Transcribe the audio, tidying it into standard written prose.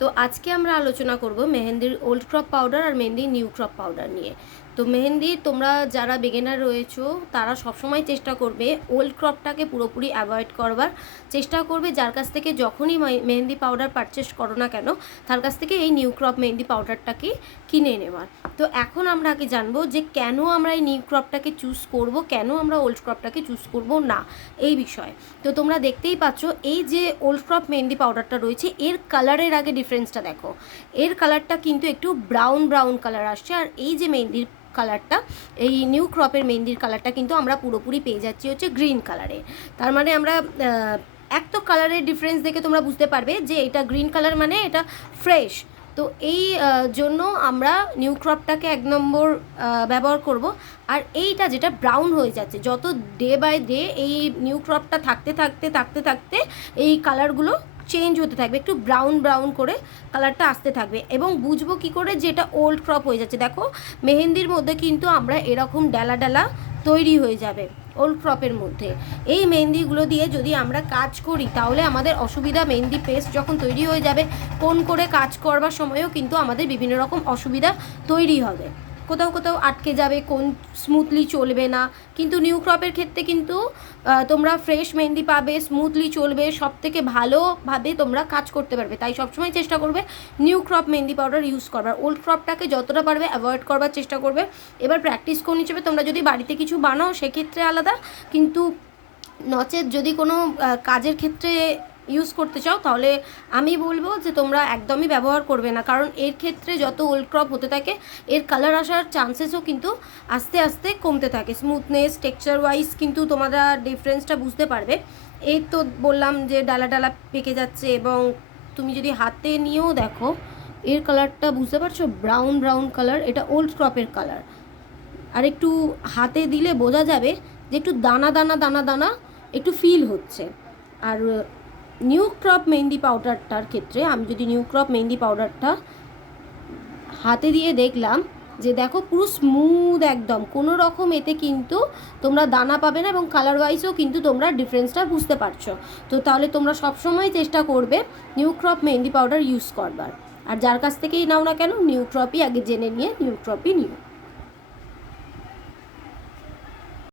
তো আজকে আমরা আলোচনা করব মেহেন্দির ওল্ড ক্রপ পাউডার আর মেহেন্দির নিউ ক্রপ পাউডার নিয়ে। তো মেহেন্দি তোমরা যারা বিগিনার রয়েছো তারা সবসময় চেষ্টা করবে ওল্ড ক্রপটাকে পুরোপুরি অ্যাভয়েড করবার চেষ্টা করবে। যার কাছ থেকে যখনই মেহেন্দি পাউডার পারচেস করো না কেন তার কাছ থেকে এই নিউ ক্রপ মেহেন্দি পাউডারটাকে কিনে নেওয়ার। তো এখন আমরা আগে জানবো যে কেন আমরা এই নিউ ক্রপটাকে চুজ করব, কেন আমরা ওল্ড ক্রপটাকে চুজ করব না এই বিষয়ে। তো তোমরা দেখতেই পাচ্ছ এই যে ওল্ড ক্রপ মেহেন্দি পাউডারটা রয়েছে এর কালারের আগে ডিফারেন্সটা দেখো। এর কালারটা কিন্তু একটু ব্রাউন ব্রাউন কালার আসছে, আর এই যে মেহেন্দির কালারটা, এই নিউ ক্রপের মেহেন্দির কালারটা কিন্তু আমরা পুরোপুরি পেয়ে যাচ্ছি হচ্ছে গ্রিন কালারে। তার মানে আমরা এক তো কালারের ডিফারেন্স দেখে তোমরা বুঝতে পারবে যে এটা গ্রিন কালার মানে এটা ফ্রেশ। তো এই জন্য আমরা নিউ ক্রপটাকে এক নম্বর ব্যবহার করব। আর এইটা যেটা ব্রাউন হয়ে যাচ্ছে, যত ডে বাই ডে এই নিউ ক্রপটা থাকতে থাকতে থাকতে থাকতে এই কালারগুলো চেঞ্জ হতে থাকবে, একটু ব্রাউন ব্রাউন করে কালারটা আসতে থাকবে। এবং বুঝবো কি করে যে এটা ওল্ড ক্রপ হয়ে যাচ্ছে, দেখো মেহেন্দির মধ্যে কিন্তু আমরা এরকম ডালা ডালা তৈরি হয়ে যাবে ওল্ড ক্রপের মধ্যে। এই মেহেন্দিগুলো দিয়ে যদি আমরা কাজ করি তাহলে আমাদের অসুবিধা, মেহেন্দি পেস্ট যখন তৈরি হয়ে যাবে কোন করে কাজ করবার সময়ও কিন্তু আমাদের বিভিন্ন রকম অসুবিধা তৈরি হবে, কোথাও কোথাও আটকে যাবে, কোন স্মুথলি চলবে না। কিন্তু নিউ ক্রপের ক্ষেত্রে কিন্তু তোমরা ফ্রেশ মেহেন্দি পাবে, স্মুথলি চলবে, সব থেকে ভালোভাবে তোমরা কাজ করতে পারবে। তাই সবসময় চেষ্টা করবে নিউ ক্রপ মেহেন্দি পাউডার ইউজ করবার, ওল্ড ক্রপটাকে যতটা পারবে অ্যাভয়েড করবার চেষ্টা করবে। এবার প্র্যাকটিস কোন হিসেবে তোমরা যদি বাড়িতে কিছু বানাও সেক্ষেত্রে আলাদা, কিন্তু নচেত যদি কোনো কাজের ক্ষেত্রে ইউজ করতে চাও তাহলে আমি বলবো যে তোমরা একদমই ব্যবহার করবে না, কারণ এর ক্ষেত্রে যত ওল্ড ক্রপ হতে থাকে এর কালার আসার চান্সেসও কিন্তু আস্তে আস্তে কমতে থাকে। স্মুথনেস, টেক্সচার ওয়াইজ কিন্তু তোমরা ডিফারেন্সটা বুঝতে পারবে। এই তো বললাম যে ডালা ডালা পেকে যাচ্ছে, এবং তুমি যদি হাতে নিয়েও দেখো এর কালারটা বুঝতে পারছো, ব্রাউন ব্রাউন কালার, এটা ওল্ড ক্রপের কালার। আর একটু হাতে দিলে বোঝা যাবে যে একটু দানা দানা দানা দানা একটু ফিল হচ্ছে। আর নিউ ক্রপ মেহেন্দি পাউডারটার ক্ষেত্রে আমি যদি নিউ ক্রপ মেহেন্দি পাউডারটা হাতে দিয়ে দেখলাম যে দেখো পুরো স্মুথ একদম, কোনো রকম এতে কিন্তু তোমরা দানা পাবে না, এবং কালার ওয়াইজও কিন্তু তোমরা ডিফারেন্সটা বুঝতে পারছো। তো তাহলে তোমরা সবসময় চেষ্টা করবে নিউ ক্রপ মেহেন্দি পাউডার ইউজ করবার। আর যার কাছ থেকেই নাও না কেন নিউ ক্রপই আগে জেনে নিয়ে নিউ ক্রপই নিও।